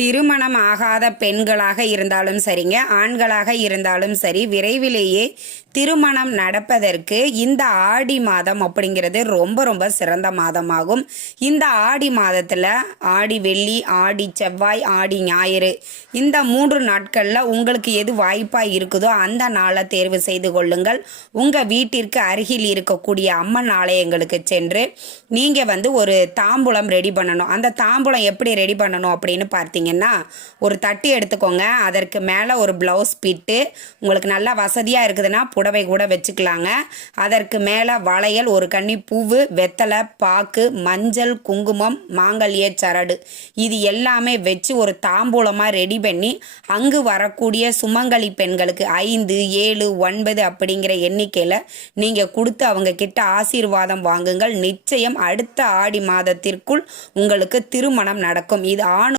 திருமணம் ஆகாத பெண்களாக இருந்தாலும் சரிங்க, ஆண்களாக இருந்தாலும் சரி, விரைவிலேயே திருமணம் நடப்பதற்கு இந்த ஆடி மாதம் அப்படிங்கிறது ரொம்ப ரொம்ப சிறந்த மாதமாகும். இந்த ஆடி மாதத்தில் ஆடி வெள்ளி, ஆடி செவ்வாய், ஆடி ஞாயிறு இந்த 3 நாட்களில் உங்களுக்கு எது வாய்ப்பாக இருக்குதோ அந்த நாளை தேர்வு செய்து கொள்ளுங்கள். உங்கள் வீட்டிற்கு அருகில் இருக்கக்கூடிய அம்மன் ஆலயங்களுக்கு சென்று நீங்கள் ஒரு தாம்பூலம் ரெடி பண்ணணும். அந்த தாம்பூலம் எப்படி ரெடி பண்ணணும் அப்படின்னு பார்த்தீங்கன்னா, ஒரு தட்டு எடுத்துக்கோங்க. அதற்கு மேலே ஒரு ப்ளவுஸ் பிட்டு, உங்களுக்கு நல்லா வசதியாக இருக்குதுன்னா புடவை கூட வச்சுக்கலாங்க. அதற்கு மேலே வளையல், ஒரு கன்னி பூவு, வெத்தலை பாக்கு, மஞ்சள், குங்குமம், மாங்கல்ய சரடு இது எல்லாமே வச்சு ஒரு தாம்பூலமாக ரெடி பண்ணி அங்கு வரக்கூடிய சுமங்கலி பெண்களுக்கு 5, 7, 9 அப்படிங்கிற எண்ணிக்கையில் நீங்கள் கொடுத்து அவங்க கிட்ட ஆசீர்வாதம் வாங்குங்கள். நிச்சயம் அடுத்த ஆடி மாதத்திற்குள் உங்களுக்கு திருமணம் நடக்கும். இது ஆண்